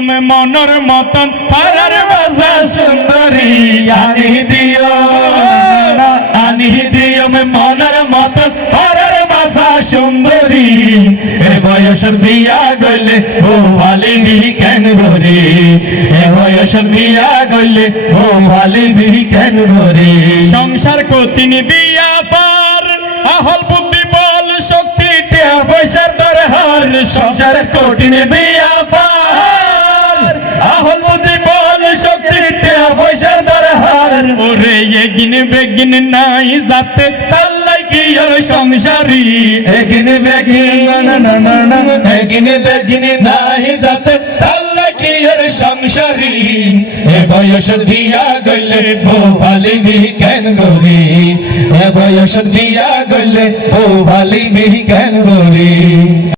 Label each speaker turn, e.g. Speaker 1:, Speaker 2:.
Speaker 1: মনের মতন ফারার বাজা সুন্দরী আনি দিও আনি দিও মনের মতন ফারার বাজা সুন্দরী। এ বয়সের বিয়া গলে ও ভালিবি কেন ঘরে? এ বয়সের বিয়া গলে ও ভালিবি কেন ঘরে? সংসার কতিনি বিয়া পার আহল বুদ্ধি বল শক্তি টিয়া পয়সার দরহার। সংসার কঠিন বিয়া পার। বেগিন নাই যাতে তাল্লাই কি আর সংসারী।
Speaker 2: এগিন বেগিন, না না না না এগিন বেগিন নাই যাতে আল্লাহ কি এর সংসারী। এ বয়স দিয়া গলে ও ভালিবি কেন গরি? এ বয়স দিয়া গলে ও ভালিবি কেন গরি?